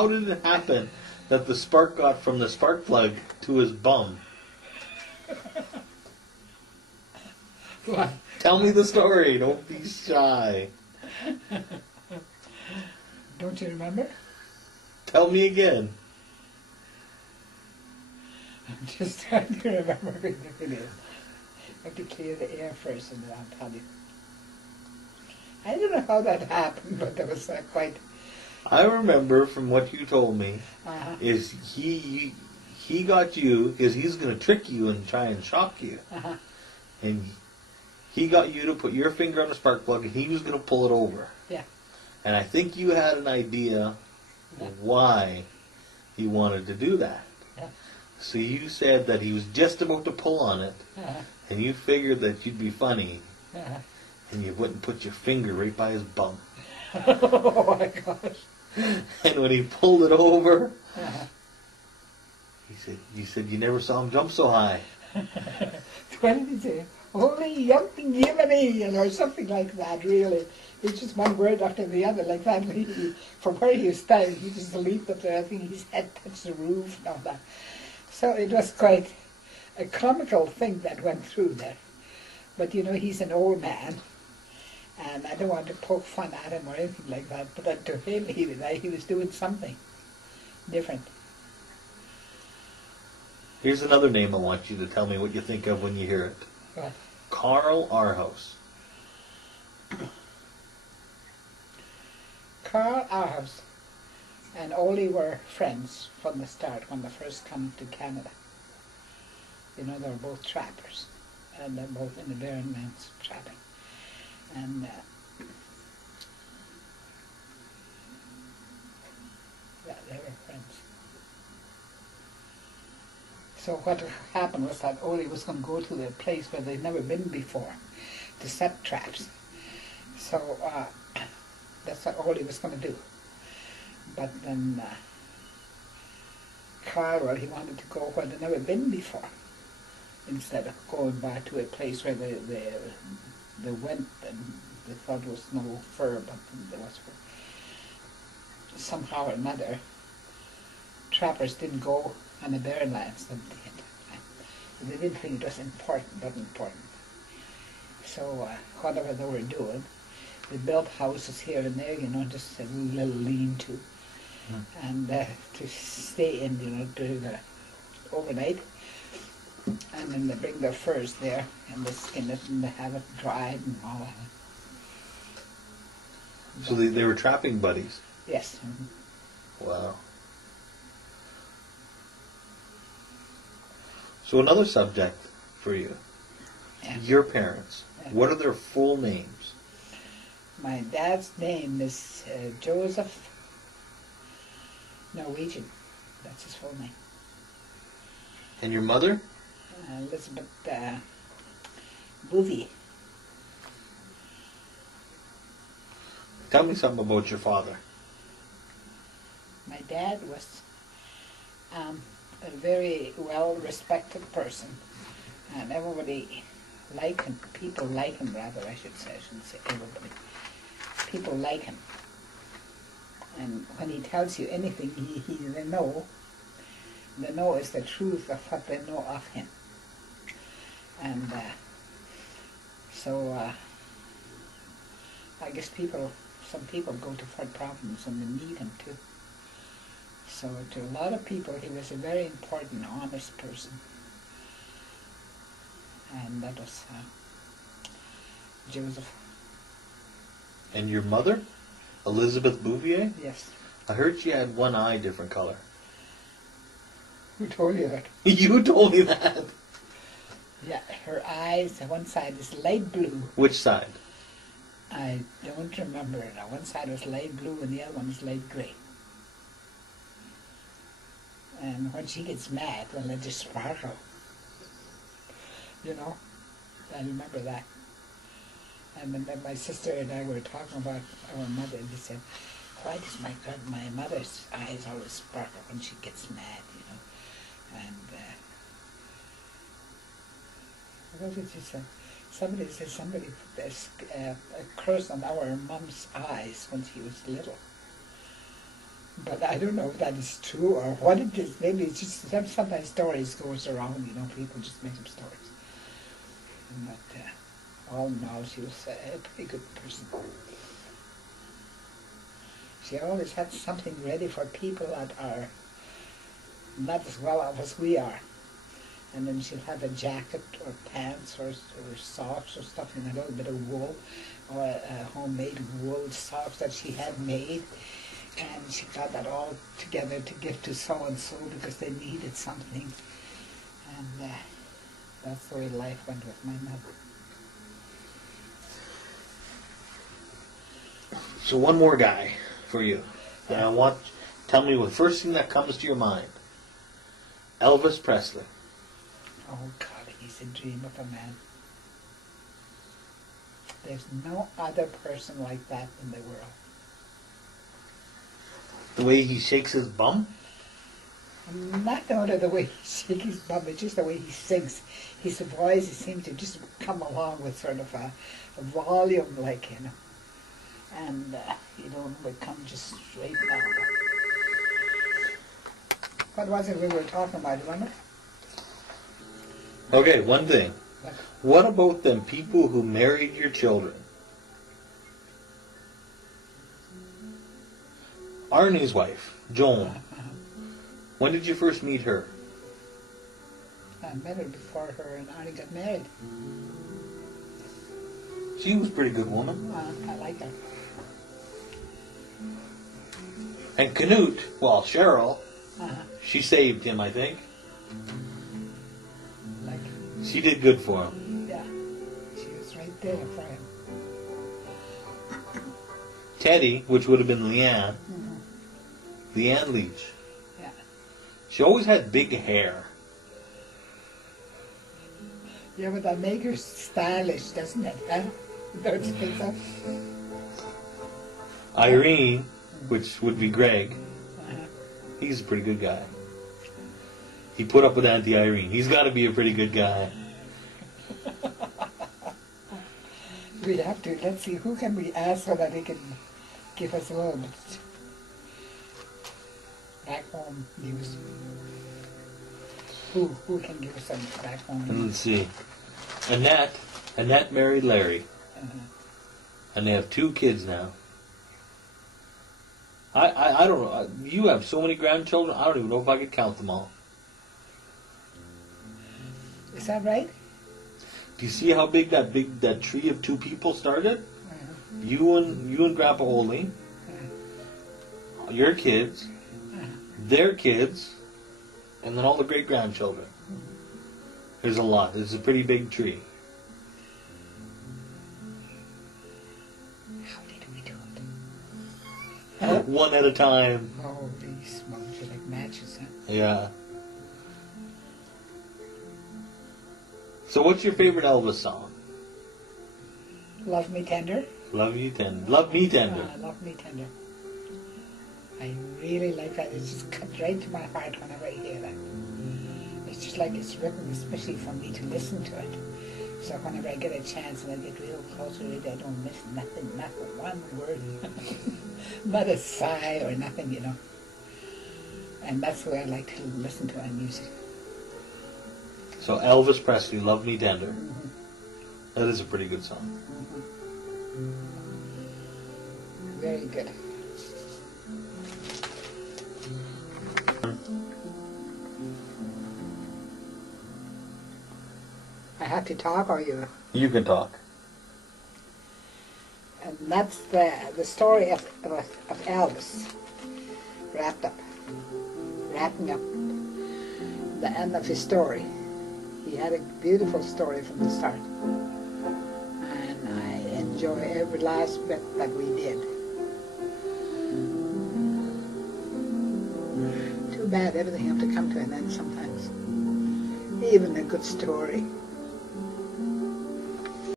How did it happen that the spark got from the spark plug to his bum? What? Tell me the story. Don't be shy. Don't you remember? Tell me again. I'm just trying to remember what it is. I have to clear the air first and then I'll tell you. I don't know how that happened, but that was quite... I remember from what you told me is he got you because he's going to trick you and try and shock you, and he got you to put your finger on the spark plug and he was going to pull it over. Yeah. And I think you had an idea why he wanted to do that. Yeah. So you said that he was just about to pull on it, and you figured that you'd be funny, and you wouldn't put your finger right by his bum. Oh my gosh. And when he pulled it over, you said you never saw him jump so high. What did he say? Holy yumping yiminy, or something like that, really. It's just one word after the other, like that. From where he was standing, he just leaped up there. I think his head touched the roof and all that. So it was quite a comical thing that went through there. But you know, he's an old man, and I don't want to poke fun at him or anything like that, but to him, he was doing something different. Here's another name I want you to tell me what you think of when you hear it. What? Carl Arhouse. Carl Arhouse and Ole were friends from the start when they first came to Canada. You know, they were both trappers, and they're both in the Barren Lands trapping. And yeah, they were friends. So what happened was that Ole was going to go to the place where they'd never been before to set traps. So that's what Ole was going to do. But then Carl, well, he wanted to go where they'd never been before, instead of going back to a place where they went and they thought there was no fur, but there was fur. Somehow or another, trappers didn't go on the Barren Lands. They didn't think it was important, but important. So whatever they were doing, they built houses here and there, you know, just a little lean-to, and to stay in, you know, during the overnight. And then they bring their furs there, and they skin it, and they have it dried and all that. So they were trapping buddies. Yes. Wow. So another subject for you. Yeah. Your parents. Yeah. What are their full names? My dad's name is Joseph Norwegian. That's his full name. And your mother? Elizabeth Bouvier. Tell me something about your father. My dad was a very well-respected person, and everybody liked him. People like him, rather, I should say. I shouldn't say everybody. People like him. And when he tells you anything, they know. They know is the truth of what they know of him. And so I guess some people go to Fort Providence and they meet him too. So to a lot of people, he was a very important, honest person. And that was Joseph. And your mother? Elizabeth Bouvier? Yes. I heard she had one eye different color. Who told you that? You told me that. Yeah, her eyes, one side is light blue. Which side? I don't remember it. One side was light blue and the other one is light grey. And when she gets mad, well, they just sparkle. You know? I remember that. And then my sister and I were talking about our mother, and she said, why does my mother's eyes always sparkle when she gets mad, you know? And what did she say? Somebody said somebody put a curse on our mom's eyes when she was little. But I don't know if that is true or what it is. Maybe it's just sometimes stories goes around, you know, people just make up stories. But all in all, she was a pretty good person. She always had something ready for people that are not as well off as we are. And then she'll have a jacket or pants or socks or stuff in a little bit of wool, or a homemade wool socks that she had made. And she got that all together to give to so-and-so because they needed something. And that's the way life went with my mother. So one more guy for you. And I want, tell me the first thing that comes to your mind. Elvis Presley. Oh God, he's a dream of a man. There's no other person like that in the world. The way he shakes his bum? Not only the way he shakes his bum, but just the way he sings. His voice seems to just come along with sort of a volume, like, you know. And, you know, would come just straight down. What was it we were talking about, remember? Okay, one thing. What about them people who married your children? Arnie's wife, Joan. When did you first meet her? I met her before her and Arnie got married. She was a pretty good woman. I like her. And Canute, well, Cheryl, she saved him, I think. Like, she did good for him. Yeah, she was right there for him. Teddy, which would have been Leanne, Leanne Leach. Yeah. She always had big hair. Yeah, but that makes her stylish, doesn't it? Huh? Don't you think so? Irene, which would be Greg, he's a pretty good guy. He put up with Auntie Irene. He's got to be a pretty good guy. We have to. Let's see, who can we ask so that he can give us a little bit back home news? Who can give us some back home news? Let's see. Annette married Larry. And they have 2 kids now. I don't know. You have so many grandchildren, I don't even know if I could count them all. Is that right? Do you see how big that tree of 2 people started? You and Grandpa Holding, your kids, their kids, and then all the great grandchildren. There's a lot. It's a pretty big tree. How did we do it? One at a time. Holy smokes, you're like matches, huh? Yeah. So what's your favorite Elvis song? Love Me Tender. Love You Tender. Love Me Tender. Love Me Tender. I really like that. It just cuts right to my heart whenever I hear that. It's just like it's written especially for me to listen to it. So whenever I get a chance and I get real close to it, I don't miss nothing, not one word. Not a sigh or nothing, you know. And that's the way I like to listen to my music. So Elvis Presley, Love Me Tender. That is a pretty good song. Very good. I have to talk, or you? You can talk. And that's the story of Elvis wrapping up the end of his story. He had a beautiful story from the start, and I enjoy every last bit that we did. Too bad everything have to come to an end sometimes, even a good story.